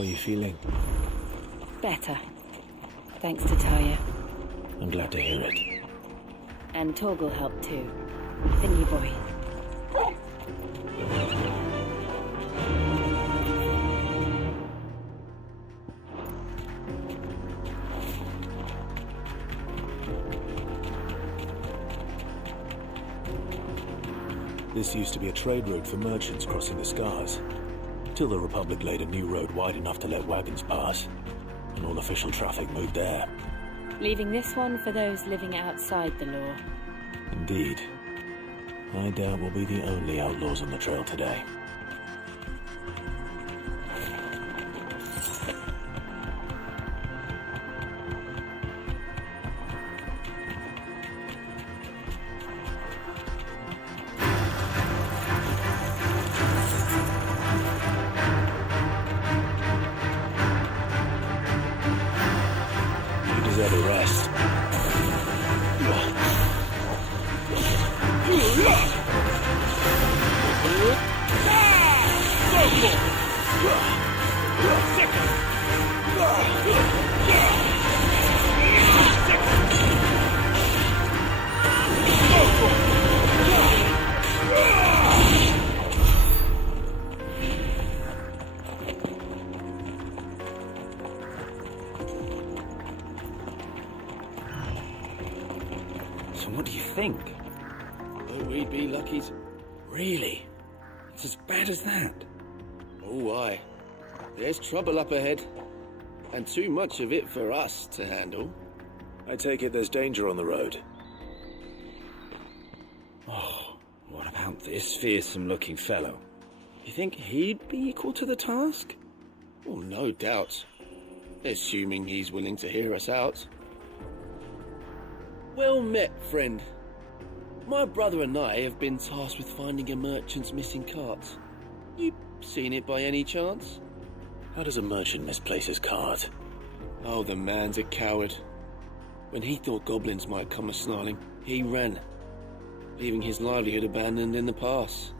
are you feeling? Better. Thanks to Taya. I'm glad to hear it. And Torgal helped too. Thingy boy. This used to be a trade route for merchants crossing the Scars, till the Republic laid a new road wide enough to let wagons pass, and all official traffic moved there. Leaving this one for those living outside the law. Indeed. I doubt we'll be the only outlaws on the trail today. What do you think? Oh, we'd be lucky to... Really? It's as bad as that? Oh, aye. There's trouble up ahead. And too much of it for us to handle. I take it there's danger on the road. Oh, what about this fearsome-looking fellow? You think he'd be equal to the task? Oh, no doubt. Assuming he's willing to hear us out. Well met, friend. My brother and I have been tasked with finding a merchant's missing cart. You seen it by any chance? How does a merchant misplace his cart? Oh, the man's a coward. When he thought goblins might come a-snarling, he ran, leaving his livelihood abandoned in the pass.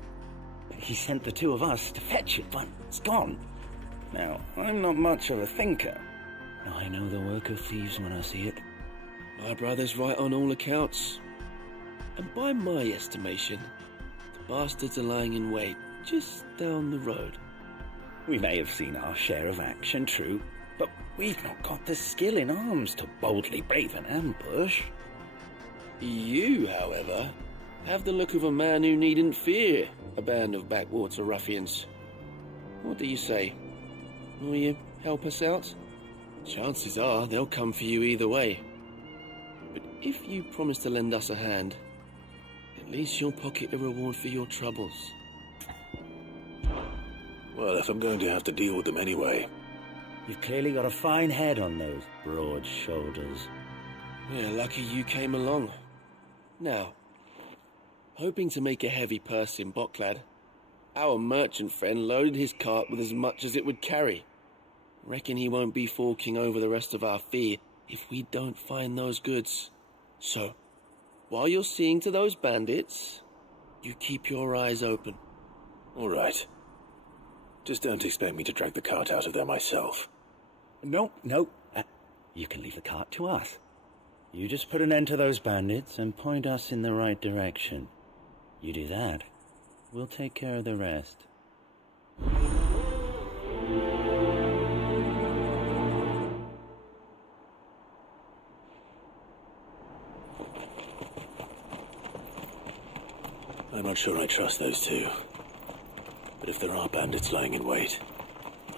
He sent the two of us to fetch it, but it's gone. Now, I'm not much of a thinker. I know the work of thieves when I see it. My brother's right on all accounts. And by my estimation, the bastards are lying in wait just down the road. We may have seen our share of action, true, but we've not got the skill in arms to boldly brave an ambush. You, however, have the look of a man who needn't fear a band of backwater ruffians. What do you say? Will you help us out? Chances are they'll come for you either way. But if you promise to lend us a hand, at least you'll pocket a reward for your troubles. Well, if I'm going to have to deal with them anyway. You've clearly got a fine head on those broad shoulders. Yeah, lucky you came along. Now, hoping to make a heavy purse in Boklad, our merchant friend loaded his cart with as much as it would carry. Reckon he won't be forking over the rest of our fee if we don't find those goods. So, while you're seeing to those bandits, you keep your eyes open. All right. Just don't expect me to drag the cart out of there myself. No. You can leave the cart to us. You just put an end to those bandits and point us in the right direction. You do that, we'll take care of the rest. I'm not sure I trust those two. But if there are bandits lying in wait,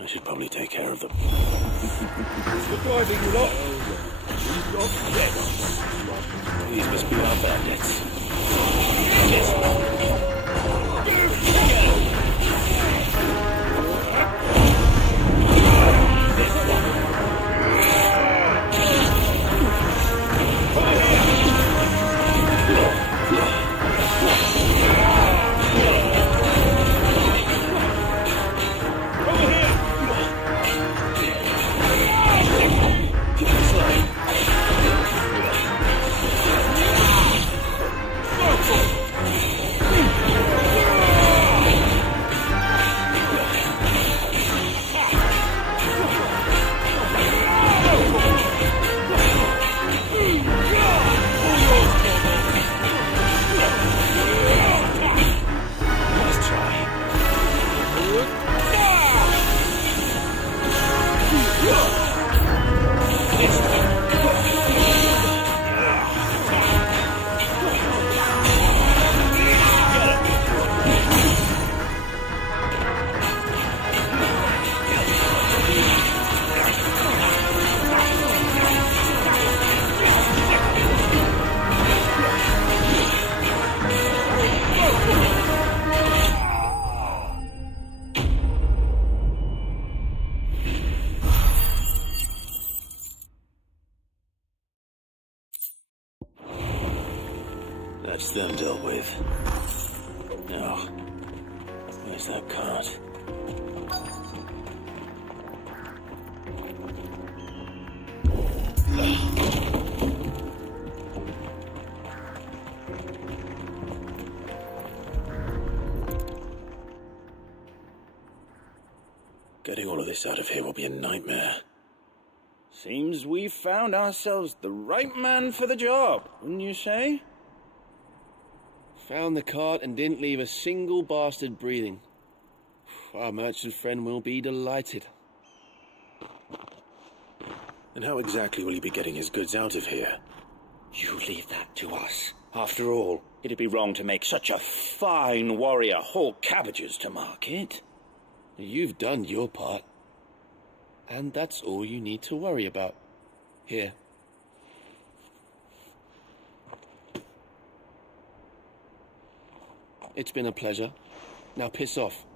I should probably take care of them. Good driving, you lot. These must be our bandits. That's them dealt with. Now, where's that cart? Getting all of this out of here will be a nightmare. Seems we've found ourselves the right man for the job, wouldn't you say? Found the cart and didn't leave a single bastard breathing. Our merchant friend will be delighted. And how exactly will he be getting his goods out of here? You leave that to us. After all, it'd be wrong to make such a fine warrior haul cabbages to market. You've done your part. And that's all you need to worry about. Here. It's been a pleasure. Now piss off.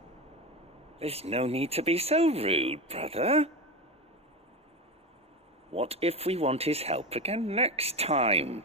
There's no need to be so rude, brother. What if we want his help again next time?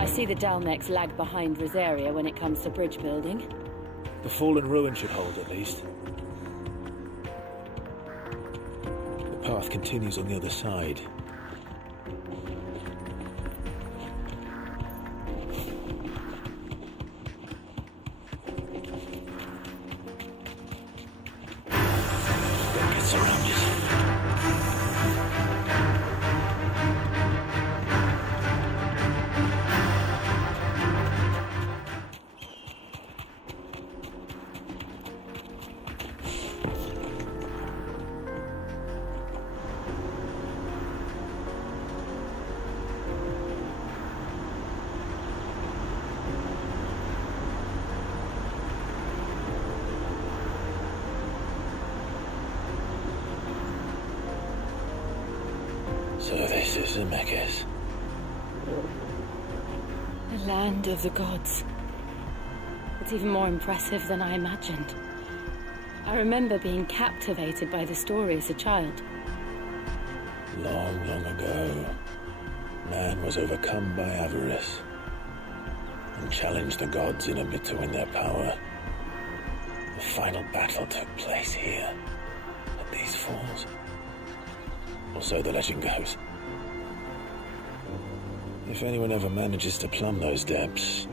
I see the Dalmex lag behind Rosaria when it comes to bridge building. The fallen ruin should hold, at least. The path continues on the other side. Don't get surrounded. So this is Zemeckis. The land of the gods. It's even more impressive than I imagined. I remember being captivated by the story as a child. Long, long ago, man was overcome by avarice and challenged the gods in a bid to win their power. The final battle took place here, at these falls. Or so the legend goes. If anyone ever manages to plumb those depths,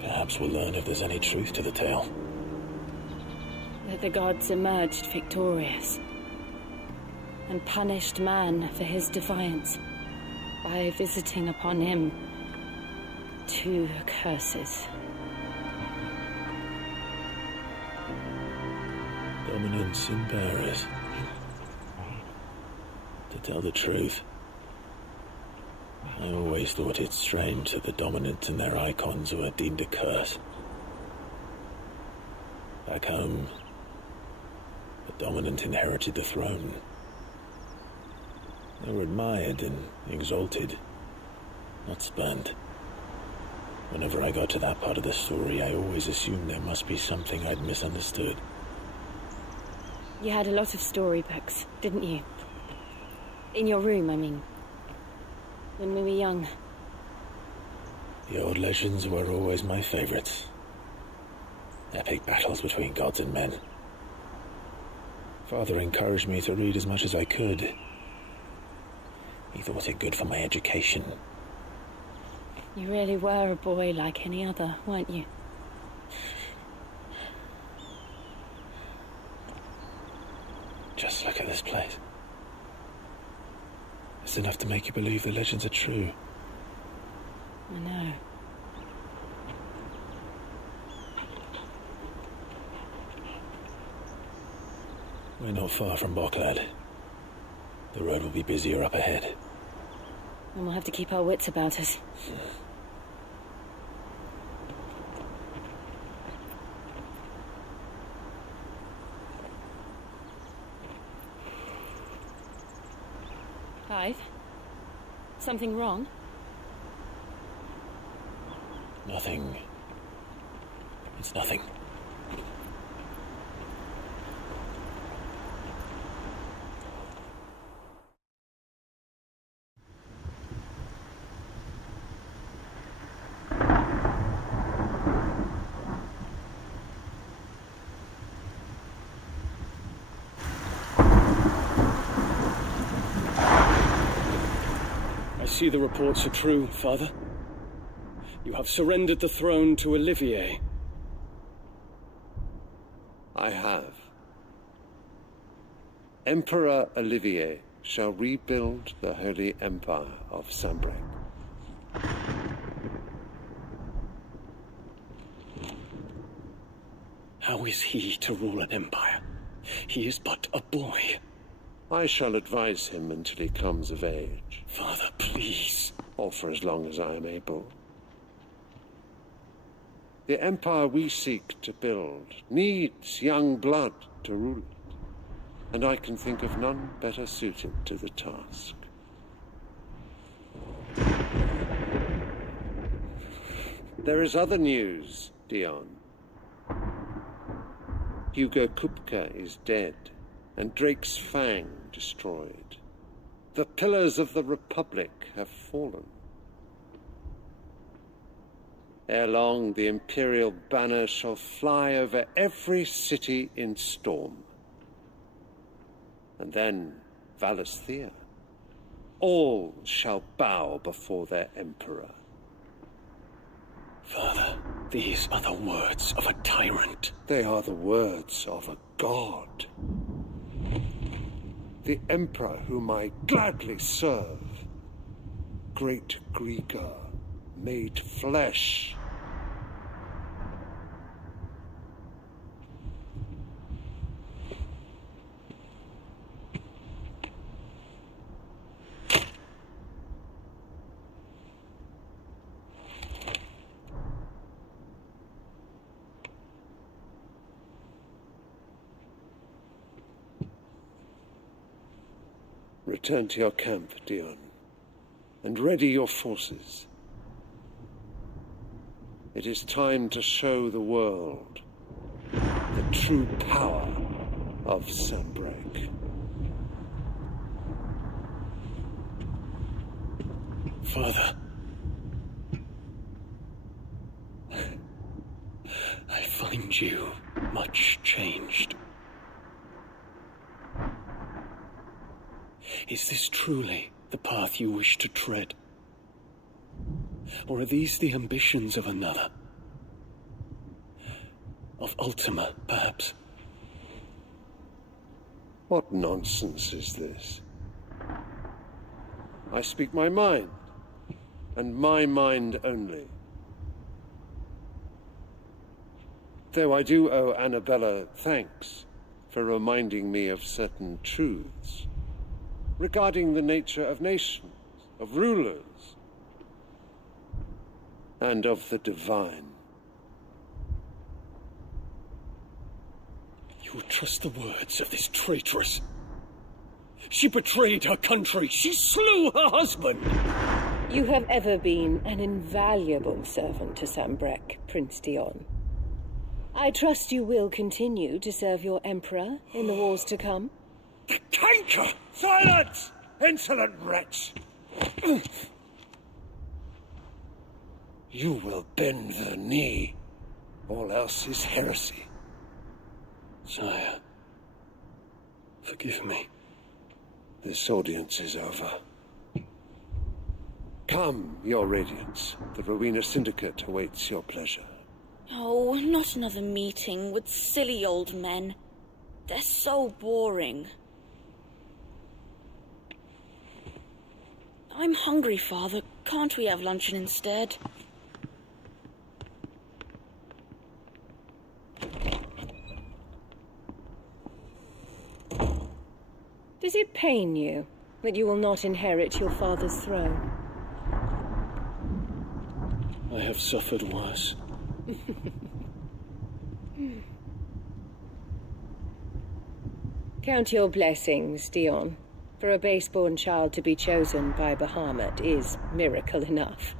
perhaps we'll learn if there's any truth to the tale. That the gods emerged victorious and punished man for his defiance by visiting upon him 2 curses. Dominance and bearers. To tell the truth, I always thought it strange that the dominant and their icons were deemed a curse. Back home, the dominant inherited the throne. They were admired and exalted, not spurned. Whenever I got to that part of the story, I always assumed there must be something I'd misunderstood. You had a lot of storybooks, didn't you? In your room, I mean. When we were young. The old legends were always my favorites. Epic battles between gods and men. Father encouraged me to read as much as I could. He thought it good for my education. You really were a boy like any other, weren't you? Just look at this place. It's enough to make you believe the legends are true. I know. We're not far from Boklad. The road will be busier up ahead. And we'll have to keep our wits about us. alive? Something wrong? Nothing. It's nothing. I see the reports are true, Father. You have surrendered the throne to Olivier. I have. Emperor Olivier shall rebuild the Holy Empire of Sambrec. How is he to rule an empire? He is but a boy. I shall advise him until he comes of age. Father, please. Or for as long as I am able. The empire we seek to build needs young blood to rule it, and I can think of none better suited to the task. There is other news, Dion. Hugo Kupka is dead, and Drake's Fang destroyed. The pillars of the Republic have fallen. Ere long, the Imperial banner shall fly over every city in Storm. And then, Valisthea. All shall bow before their Emperor. Father, these are the words of a tyrant. They are the words of a god. The Emperor whom I gladly serve. Great Grieger, made flesh. Return to your camp, Dion, and ready your forces. It is time to show the world the true power of Sambrec. Father, I find you much changed. Is this truly the path you wish to tread? Or are these the ambitions of another? Of Ultima, perhaps? What nonsense is this? I speak my mind, and my mind only. Though I do owe Annabella thanks for reminding me of certain truths regarding the nature of nations, of rulers, and of the divine. You would trust the words of this traitress? She betrayed her country. She slew her husband. You have ever been an invaluable servant to Sambrec, Prince Dion. I trust you will continue to serve your Emperor in the wars to come. The canker! Silence! Insolent wretch! You will bend the knee. All else is heresy. Sire, forgive me. This audience is over. Come, your Radiance. The Rowena Syndicate awaits your pleasure. Oh, not another meeting with silly old men. They're so boring. I'm hungry, Father. Can't we have luncheon instead? Does it pain you that you will not inherit your father's throne? I have suffered worse. Count your blessings, Dion. For a base-born child to be chosen by Bahamut is miracle enough.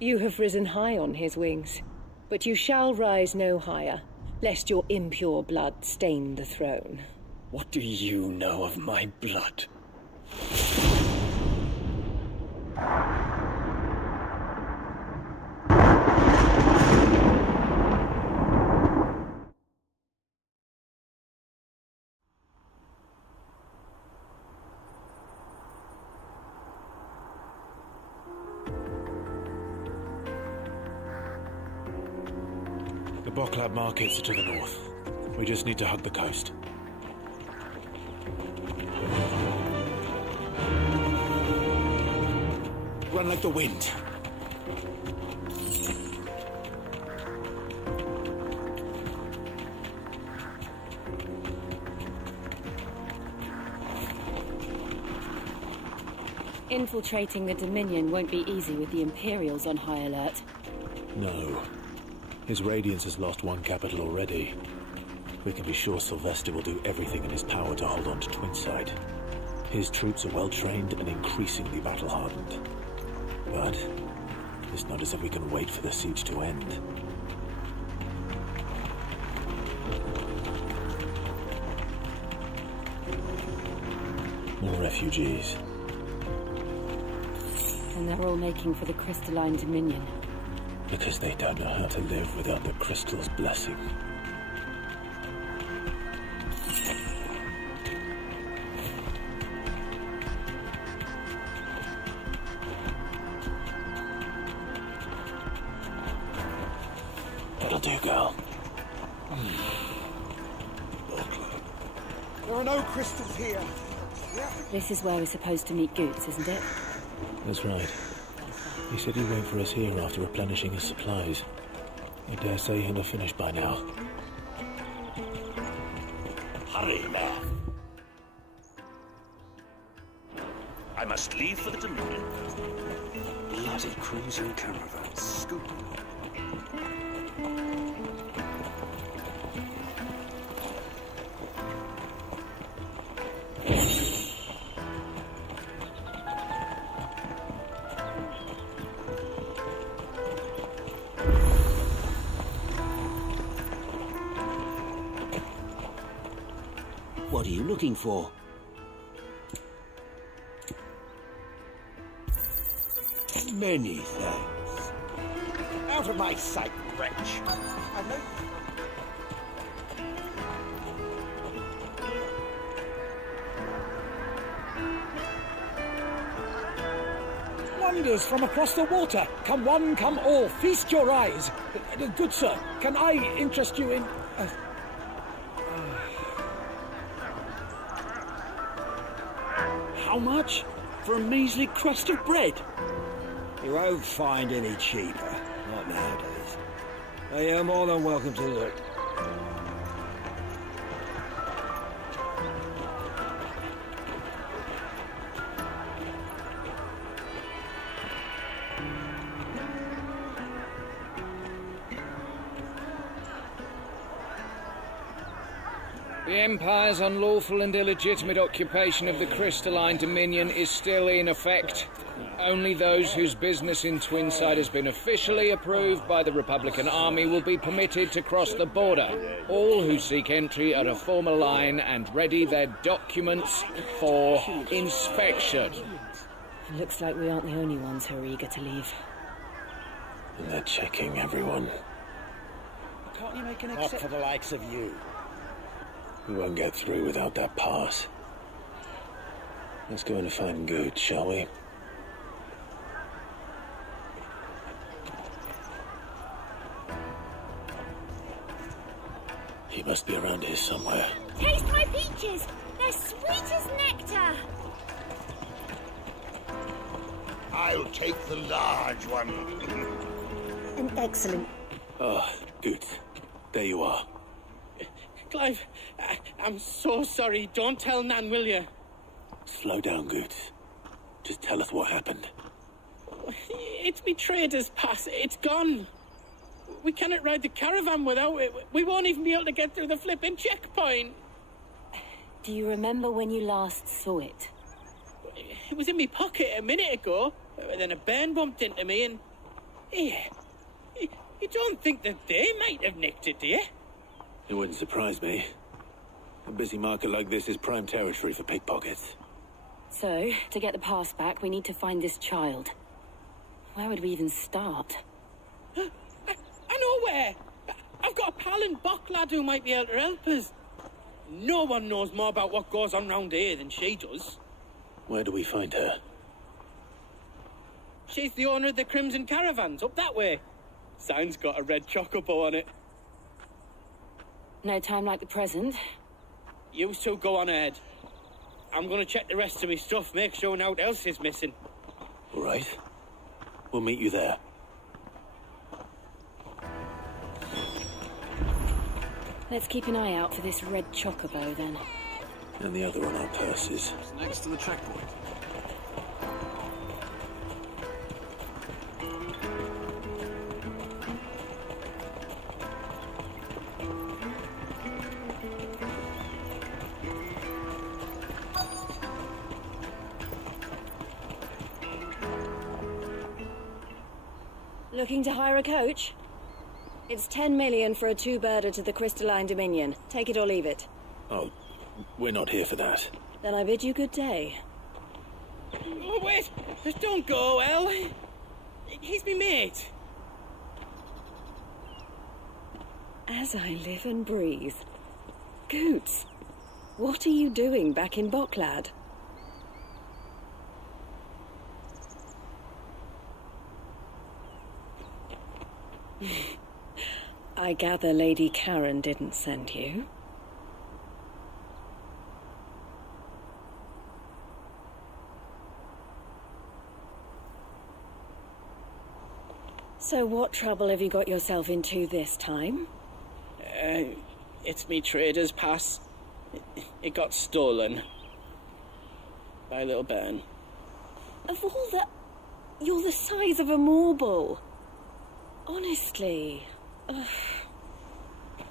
You have risen high on his wings, but you shall rise no higher, lest your impure blood stain the throne. What do you know of my blood? The Boklab markets are to the north. We just need to hug the coast. Run like the wind. Infiltrating the Dominion won't be easy with the Imperials on high alert. No. His Radiance has lost one capital already. We can be sure Sylvester will do everything in his power to hold on to Twinside. His troops are well-trained and increasingly battle-hardened. But it's not as if we can wait for the siege to end. More refugees. And they're all making for the Crystalline Dominion. Because they don't know how to live without the Crystal's blessing. That'll do, girl. There are no crystals here. This is where we're supposed to meet Goots, isn't it? That's right. He said he'd wait for us here after replenishing his supplies. I dare say he'll have finished by now. Hurry, man. I must leave for the Dominion. Bloody cruising caravan. Scoop. What are you looking for? Many thanks. Out of my sight, wretch. I know. Wonders from across the water. Come one, come all. Feast your eyes. Good sir, can I interest you in... How much? For a measly crust of bread? You won't find any cheaper. Not nowadays. You're more than welcome to look. The Empire's unlawful and illegitimate occupation of the Crystalline Dominion is still in effect. Only those whose business in Twinside has been officially approved by the Republican Army will be permitted to cross the border. All who seek entry are to form a line and ready their documents for inspection. It looks like we aren't the only ones who are eager to leave. And they're checking everyone. Can't you make an Not for the likes of you. We won't get through without that pass. Let's go in and find Good, shall we? He must be around here somewhere. Taste my peaches! They're sweet as nectar! I'll take the large one. An excellent... Oh, Good. There you are. Clive, I'm so sorry. Don't tell Nan, will you? Slow down, Good. Just tell us what happened. It's me trader's pass. It's gone. We cannot ride the caravan without it. We won't even be able to get through the flipping checkpoint. Do you remember when you last saw it? It was in my pocket a minute ago. Then a bairn bumped into me and... Here. You don't think that they might have nicked it, do you? It wouldn't surprise me. A busy market like this is prime territory for pickpockets. So, to get the pass back, we need to find this child. Where would we even start? I know where! I've got a pal in Bocklad who might be able to help us. No one knows more about what goes on round here than she does. Where do we find her? She's the owner of the Crimson Caravans, up that way. Sign's got a red chocobo on it. No time like the present. You two go on ahead. I'm gonna check the rest of my stuff, make sure nothing else is missing. All right. We'll meet you there. Let's keep an eye out for this red chocobo, then. And the other on our purses. It's next to the checkpoint. Looking to hire a coach? It's 10 million for a two-birder to the Crystalline Dominion. Take it or leave it. Oh, we're not here for that. Then I bid you good day. Oh, wait! Just don't go, El. He's me mate. As I live and breathe. Goots, what are you doing back in Bocklad? I gather Lady Karen didn't send you. So what trouble have you got yourself into this time? It's me trader's pass. It got stolen. By a little bairn. Of all the... You're the size of a marble. Honestly. Ugh.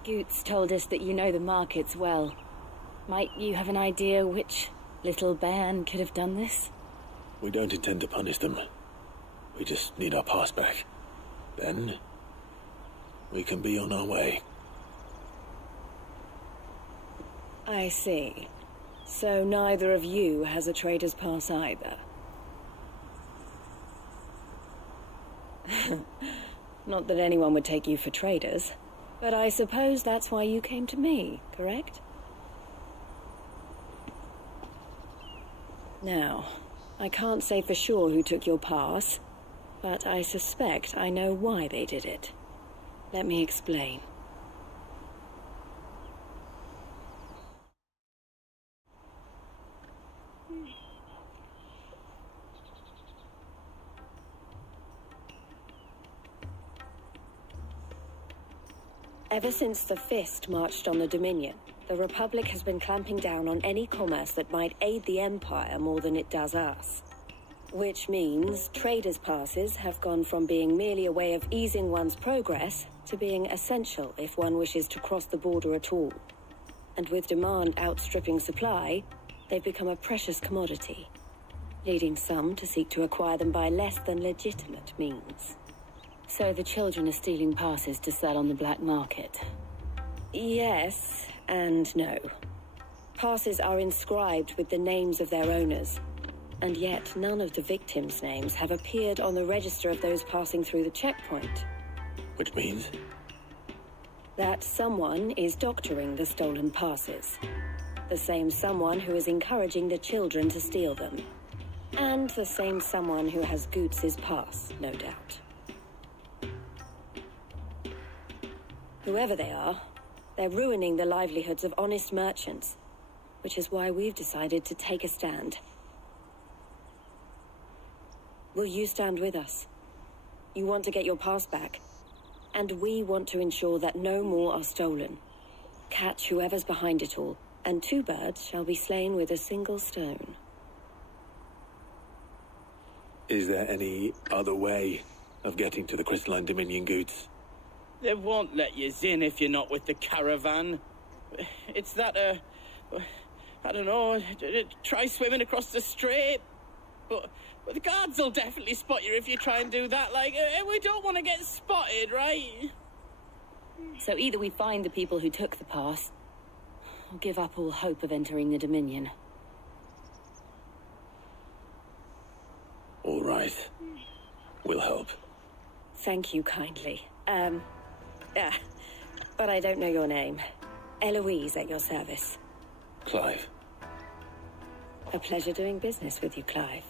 Goots told us that you know the markets well. Might you have an idea which little bairn could have done this? We don't intend to punish them. We just need our pass back. Then, we can be on our way. I see. So neither of you has a trader's pass either. Not that anyone would take you for traders, but I suppose that's why you came to me, correct? Now, I can't say for sure who took your pass, but I suspect I know why they did it. Let me explain. Ever since the Fist marched on the Dominion, the Republic has been clamping down on any commerce that might aid the Empire more than it does us. Which means traders' passes have gone from being merely a way of easing one's progress to being essential if one wishes to cross the border at all. And with demand outstripping supply, they've become a precious commodity, leading some to seek to acquire them by less than legitimate means. So the children are stealing passes to sell on the black market? Yes, and no. Passes are inscribed with the names of their owners, and yet none of the victims' names have appeared on the register of those passing through the checkpoint. Which means? That someone is doctoring the stolen passes. The same someone who is encouraging the children to steal them. And the same someone who has Goots' pass, no doubt. Whoever they are, they're ruining the livelihoods of honest merchants, which is why we've decided to take a stand. Will you stand with us? You want to get your pass back, and we want to ensure that no more are stolen. Catch whoever's behind it all, and two birds shall be slain with a single stone. Is there any other way of getting to the Crystalline Dominion, Goots? They won't let you in if you're not with the caravan. It's that, I don't know, try swimming across the strait. but the guards will definitely spot you if you try and do that. Like, we don't want to get spotted, right? So either we find the people who took the pass, or give up all hope of entering the Dominion. All right. We'll help. Thank you kindly. But I don't know your name. Eloise at your service. Clive. A pleasure doing business with you, Clive.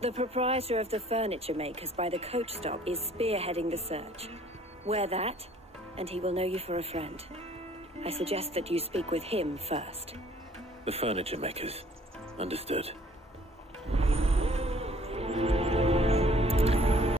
The proprietor of the furniture makers by the coach stop is spearheading the search. Wear that, and he will know you for a friend. I suggest that you speak with him first. The furniture makers. Understood.